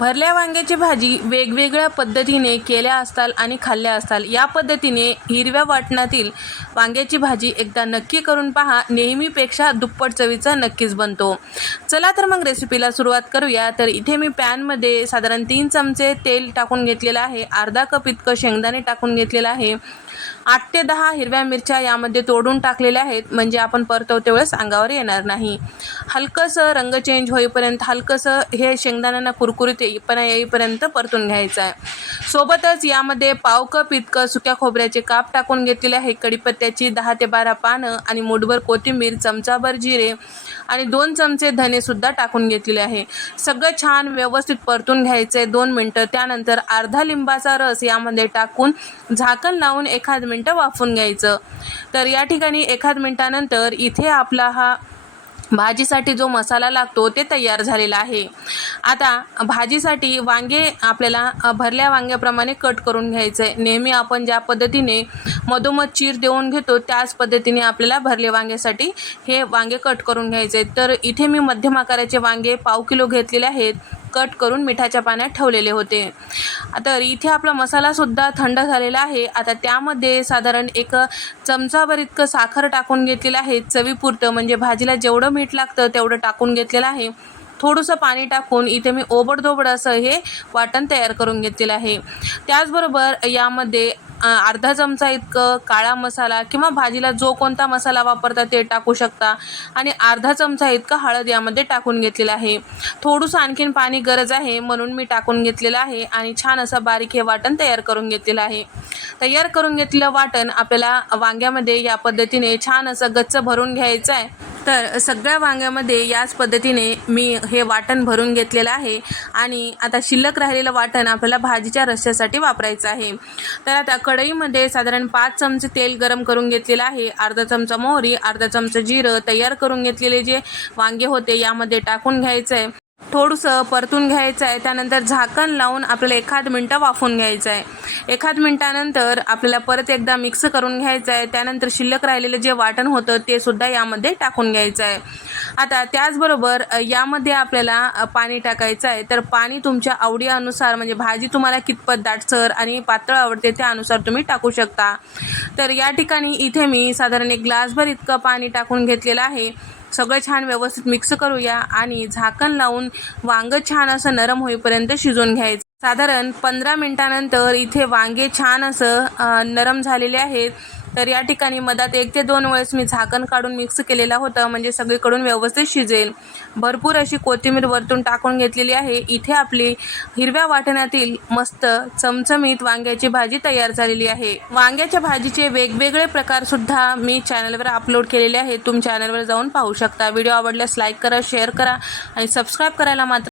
भरल्या वांग्याची भाजी वेगवेगळ्या पद्धतीने केल्या असताल आणि खाल्ल्या असताल या पद्धतीने हिरव्या वाटणातील वांग्याची भाजी एकदा नक्की करून पहा. नेहमीपेक्षा दुप्पट चवीचा नक्कीच बनतो. चला तर मग रेसिपीला सुरुवात करूया. तर इथे मी पॅनमध्ये साधारण तीन चमचे तेल टाकून घेतलेलं आहे. अर्धा कप इतकं शेंगदाणे टाकून घेतलेलं आहे. आठ ते दहा हिरव्या मिरच्या यामध्ये तोडून टाकलेल्या आहेत. म्हणजे आपण परतवते वेळेस अंगावर येणार नाही. हलकंसं रंग चेंज होईपर्यंत हलकंसं हे शेंगदाण्यांना कुरकुरीत येईपर्यंत येईपर्यंत परतून घ्यायचं आहे. सोबतच यामध्ये पाव कप इतकं सुक्या खोबऱ्याचे काप टाकून घेतलेले आहे. कढीपत्त्याची दहा ते बारा पानं आणि मुठभर कोथिंबीर चमचाभर जिरे आणि दोन चमचे धनेसुद्धा टाकून घेतलेले आहे. सगळं छान व्यवस्थित परतून घ्यायचं आहे दोन मिनटं त्यानंतर अर्धा लिंबाचा रस यामध्ये टाकून झाकण लावून एखाद मिनटं वाफून घ्यायचं. तर या ठिकाणी एखाद मिनटानंतर इथे आपला हा भाजीसाठी जो मसाला लागतो ते तयार झालेला आहे. आता भाजीसाठी वांगे आपल्याला भरल्या वांग्याप्रमाणे कट करून घ्यायचं. आहे नेहमी आपण ज्या पद्धतीने मधोमध चीर देऊन घेतो त्याच पद्धतीने आपल्याला भरले वांग्यासाठी हे वांगे कट करून घ्यायचे. आहेत तर इथे मी मध्यम आकाराचे वांगे पाव किलो घेतलेले आहेत. कट करून मिठाच्या पाण्यात ठेवलेले होते. तर इथे आपला मसालासुद्धा थंड झालेला आहे. आता त्यामध्ये साधारण एक चमचाभर इतकं साखर टाकून घेतलेलं आहे. चवीपुरतं म्हणजे भाजीला जेवढं मीठ लागतं तेवढं टाकून घेतलेलं आहे. थोडंसं पाणी टाकून इथे मी ओबडधोबड असं हे वाटण तयार करून घेतलेलं आहे. त्याचबरोबर यामध्ये अर्धा चमचा इतकं काळा मसाला किंवा भाजीला जो कोणता मसाला वापरता ते टाकू शकता. आणि अर्धा चमचा इतकं हळद यामध्ये टाकून घेतलेलं आहे. थोडंसं आणखीन पाणी गरज आहे म्हणून मी टाकून घेतलेलं आहे आणि छान असं बारीक हे वाटण तयार करून घेतलेलं आहे. तयार करून घेतलेलं वाटण आपल्याला वांग्यामध्ये या पद्धतीने छान असं गच्च भरून घ्यायचं आहे. तर सगळ्या वांग्यामध्ये याच पद्धतीने मी हे वाटण भरून घेतलेलं आहे. आणि आता शिल्लक राहिलेलं वाटण आपल्याला भाजीच्या रश्श्यासाठी वापरायचं आहे. तर आता कढईमध्ये साधारण पाच चमचे तेल गरम करून घेतलेलं आहे. अर्धा चमचा मोहरी अर्धा चमचा जिरं तयार करून घेतलेले जे वांगे होते यामध्ये टाकून घ्यायचं आहे थोडंसं परतून घ्यायचं आहे. त्यानंतर झाकण लावून आपल्याला एखाद मिनटं वाफून घ्यायचं आहे. एखाद मिनटानंतर आपल्याला परत एकदा मिक्स करून घ्यायचं आहे. त्यानंतर शिल्लक राहिलेलं जे वाटण होतं ते सुद्धा यामध्ये टाकून घ्यायचं आहे. आता त्याचबरोबर यामध्ये आपल्याला पाणी टाकायचं आहे. तर पाणी तुमच्या आवडीनुसार म्हणजे भाजी तुम्हाला कितपत दाटसर आणि पातळ आवडते त्यानुसार तुम्ही टाकू शकता. तर या ठिकाणी इथे मी साधारण एक ग्लासभर इतकं पाणी टाकून घेतलेलं आहे. सगळं छान व्यवस्थित मिक्स करूया आणि झाकण लावून वांग छान असं नरम होईपर्यंत शिजवून घ्यायचं. साधारण पंधरा मिनटानंतर इथे वांगे छान असं नरम झालेले आहेत. तर या ठिकाणी मधात एक ते दोन वेळेस मी झाकण काढून मिक्स केलेलं होतं म्हणजे सगळीकडून व्यवस्थित शिजेल. भरपूर अशी कोथिंबीर वरतून टाकून घेतलेली आहे. इथे आपली हिरव्या वाटणातील मस्त चमचमीत वांग्याची भाजी तयार झालेली आहे. वांग्याच्या भाजीचे वेगवेगळे प्रकारसुद्धा मी चॅनलवर अपलोड केलेले आहेत. तुम्ही चॅनलवर जाऊन पाहू शकता. व्हिडिओ आवडल्यास लाईक करा शेअर करा आणि सबस्क्राईब करायला मात्र